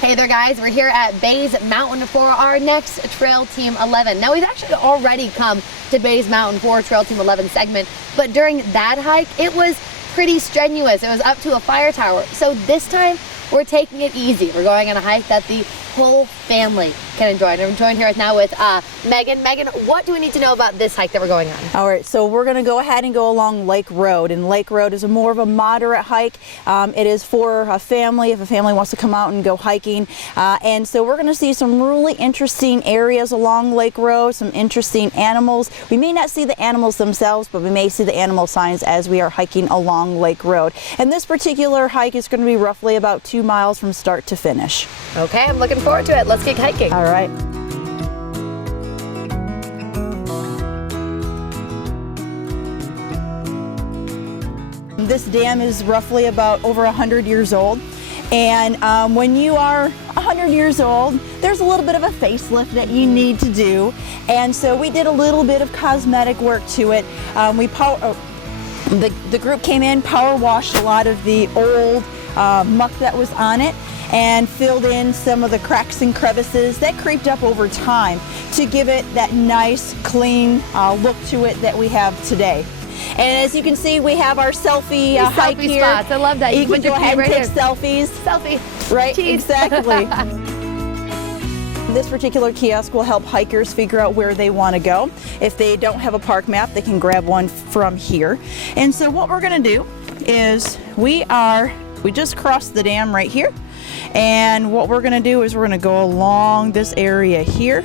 Hey there guys, we're here at Bays Mountain for our next Trail Team 11. Now we've actually already come to Bays Mountain for Trail Team 11 segment, but during that hike it was pretty strenuous. It was up to a fire tower. So this time we're taking it easy. We're going on a hike that the whole family can enjoy. And I'm joined here now with Megan. Megan, what do we need to know about this hike that we're going on? All right, so we're going to go ahead and go along Lake Road, and Lake Road is more of a moderate hike. It is for a family, if a family wants to come out and go hiking. And so we're going to see some really interesting areas along Lake Road, some interesting animals. We may not see the animals themselves, but we may see the animal signs as we are hiking along Lake Road. And this particular hike is going to be roughly about 2 miles from start to finish. Okay, I'm looking forward to it. Let's get hiking. All right. This dam is roughly about over 100 years old. And when you are 100 years old, there's a little bit of a facelift that you need to do. And so we did a little bit of cosmetic work to it. The group came in, power washed a lot of the old muck that was on it, and filled in some of the cracks and crevices that creeped up over time to give it that nice, clean look to it that we have today. And as you can see, we have our selfie hike here. Spots. I love that. You can go ahead and take selfies. Selfie. Right, Cheese. exactly. This particular kiosk will help hikers figure out where they want to go. If they don't have a park map, they can grab one from here. And so what we're going to do is we just crossed the dam right here. And what we're going to do is we're going to go along this area here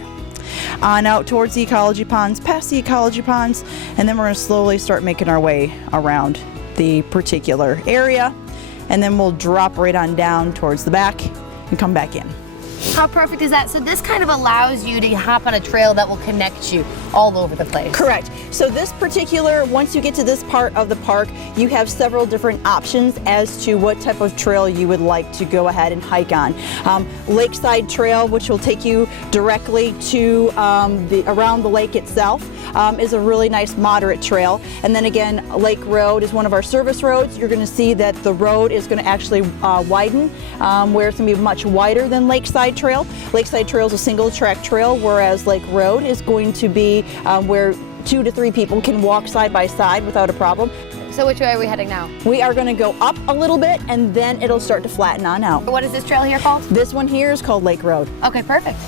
on out towards the ecology ponds, past the ecology ponds, and then we're going to slowly start making our way around the particular area, and then we'll drop right on down towards the back and come back in. How perfect is that? So this kind of allows you to hop on a trail that will connect you all over the place. Correct. So this particular, once you get to this part of the park, you have several different options as to what type of trail you would like to go ahead and hike on. Lakeside Trail, which will take you directly to around the lake itself, is a really nice moderate trail. And then again, Lake Road is one of our service roads. You're going to see that the road is going to actually widen, where it's going to be much wider than Lakeside Trail. Lakeside Trail is a single track trail, whereas Lake Road is going to be where 2 to 3 people can walk side by side without a problem. So which way are we heading now? We are going to go up a little bit, and then it'll start to flatten on out. What is this trail here called? This one here is called Lake Road. Okay, perfect.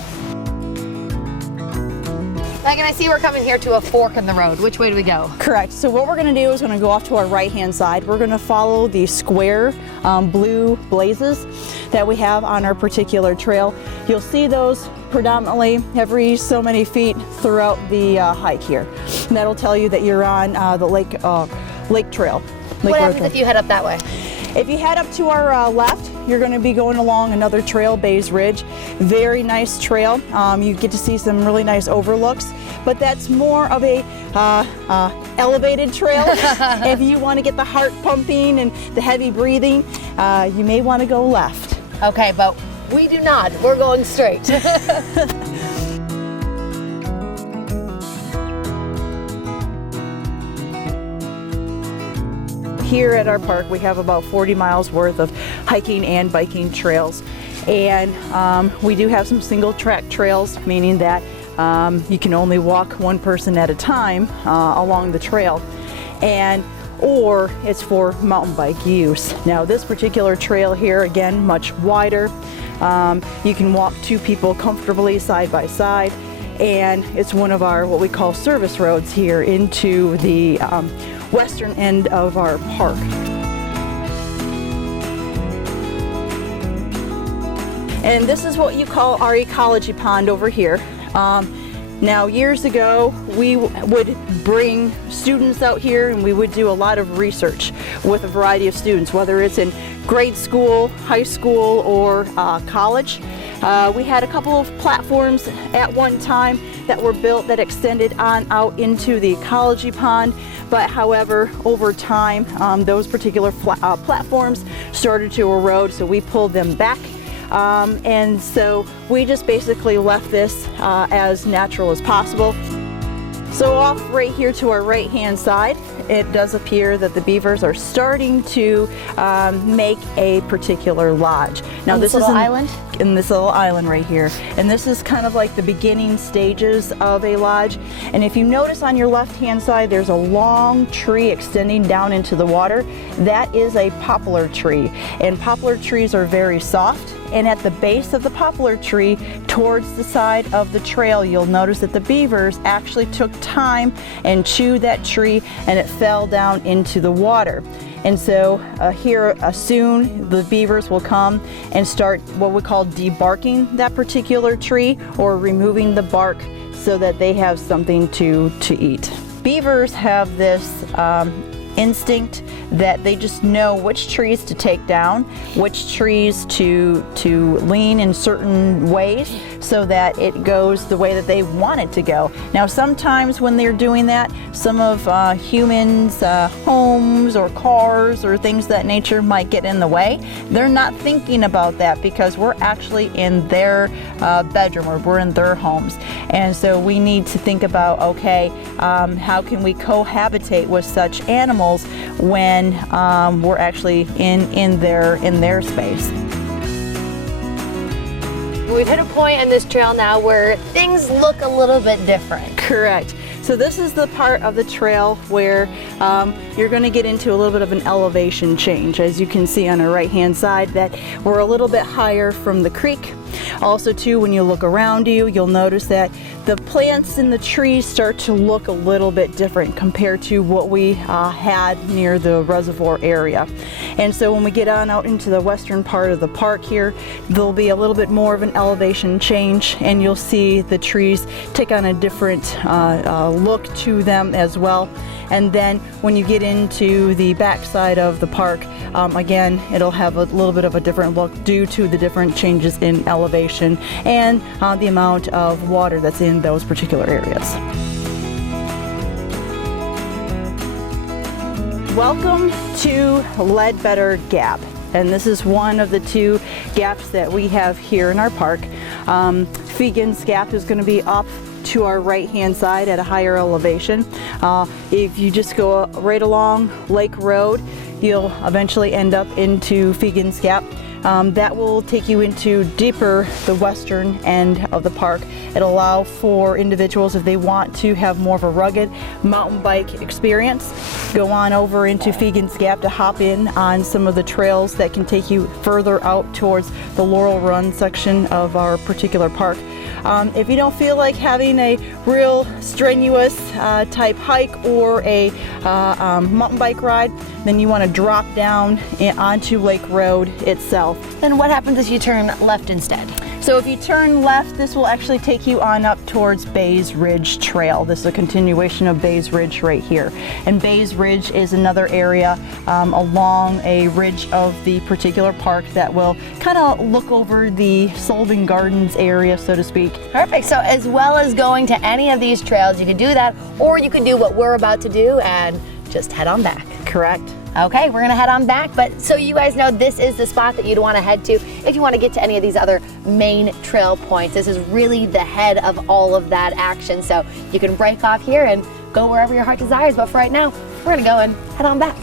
Megan, I see we're coming here to a fork in the road. Which way do we go? Correct. So what we're going to do is we're going to go off to our right-hand side. We're going to follow the square blue blazes that we have on our particular trail. You'll see those predominantly every so many feet throughout the hike here. And that'll tell you that you're on the lake trail. What happens if you head up that way? If you head up to our left, you're going to be going along another trail, Bays Ridge. Very nice trail. You get to see some really nice overlooks, but that's more of a elevated trail. If you want to get the heart pumping and the heavy breathing, you may want to go left. Okay, but we do not. We're going straight. Here at our park, we have about 40 miles worth of hiking and biking trails. And we do have some single track trails, meaning that you can only walk one person at a time along the trail. Or it's for mountain bike use. Now this particular trail here, again, much wider. You can walk 2 people comfortably side by side. And it's one of our, what we call service roads here into the western end of our park. And this is what you call our ecology pond over here. Now years ago we would bring students out here and we would do a lot of research with a variety of students, whether it's in grade school, high school, or college. We had a couple of platforms at one time that were built that extended on out into the ecology pond, but however, over time, those particular platforms started to erode, so we pulled them back. And so we just basically left this as natural as possible. So off right here to our right hand side it does appear that the beavers are starting to make a particular lodge. Now, this little island? In this little island right here. And this is kind of like the beginning stages of a lodge. And if you notice on your left-hand side, there's a long tree extending down into the water. That is a poplar tree. And poplar trees are very soft. And at the base of the poplar tree, towards the side of the trail, you'll notice that the beavers actually took time and chewed that tree, and it fell down into the water. And so here soon the beavers will come and start what we call debarking that particular tree, or removing the bark so that they have something to eat. Beavers have this instinct that they just know which trees to take down, which trees to lean in certain ways so that it goes the way that they want it to go. Now, sometimes when they're doing that, some of humans' homes or cars or things of that nature might get in the way. They're not thinking about that because we're actually in their bedroom, or we're in their homes. And so we need to think about, okay, how can we cohabitate with such animals when we're actually in their space. We've hit a point in this trail now where things look a little bit different. Correct. So this is the part of the trail where you're going to get into a little bit of an elevation change. As you can see on the right hand side, that we're a little bit higher from the creek. Also too, when you look around you, you'll notice that the plants in the trees start to look a little bit different compared to what we had near the reservoir area. And so when we get on out into the western part of the park here, there'll be a little bit more of an elevation change, and you'll see the trees take on a different look to them as well. And then when you get into the backside of the park, again, it'll have a little bit of a different look due to the different changes in elevation and the amount of water that's in those particular areas. Welcome to Ledbetter Gap. And this is one of the two gaps that we have here in our park. Fegan's Gap is going to be up to our right hand side at a higher elevation. If you just go right along Lake Road, you'll eventually end up into Fegan's Gap. That will take you into deeper the western end of the park. It'll allow for individuals, if they want to have more of a rugged mountain bike experience, go on over into Fegan's Gap to hop in on some of the trails that can take you further out towards the Laurel Run section of our particular park. If you don't feel like having a real strenuous type hike or a mountain bike ride, then you want to drop down onto Lake Road itself. Then what happens if you turn left instead? So if you turn left, this will actually take you on up towards Bays Ridge Trail. This is a continuation of Bays Ridge right here. And Bays Ridge is another area along a ridge of the particular park that will kind of look over the Sullivan Gardens area, so to speak. Perfect. So as well as going to any of these trails, you could do that, or you could do what we're about to do and just head on back. Correct. Okay, we're gonna head on back, but so you guys know, this is the spot that you'd wanna head to if you wanna get to any of these other main trail points. This is really the head of all of that action, so you can break off here and go wherever your heart desires, but for right now, we're gonna go and head on back.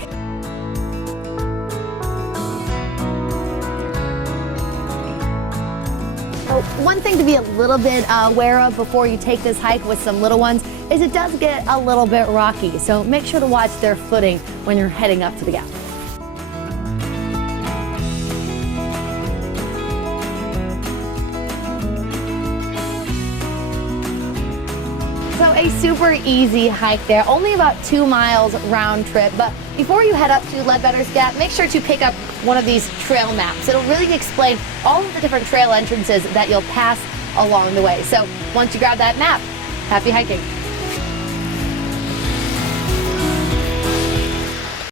One thing to be a little bit aware of before you take this hike with some little ones is it does get a little bit rocky, so make sure to watch their footing when you're heading up to the gap. So a super easy hike there, only about 2 miles round trip, but before you head up to Ledbetter's Gap, make sure to pick up one of these trail maps. It'll really explain all of the different trail entrances that you'll pass along the way. So once you grab that map, happy hiking.